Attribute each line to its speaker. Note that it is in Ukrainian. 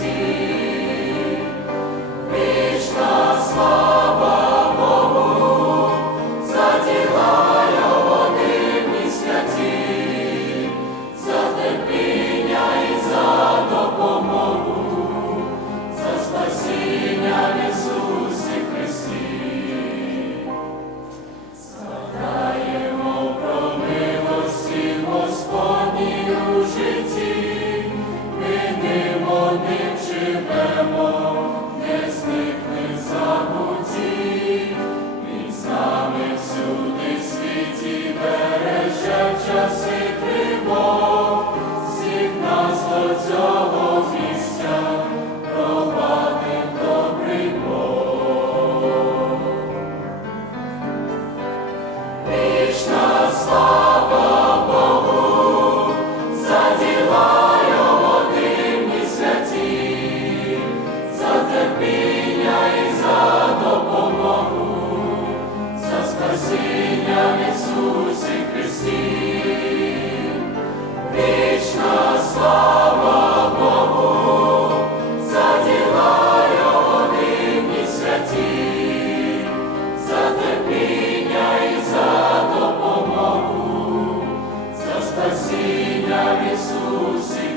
Speaker 1: see. терпіння і за допомогу, за спасіння в Ісусі Христі, вічна слава Богу, за діла Його дивні святі, за терпіння і за допомогу, за спасіння в Ісусі.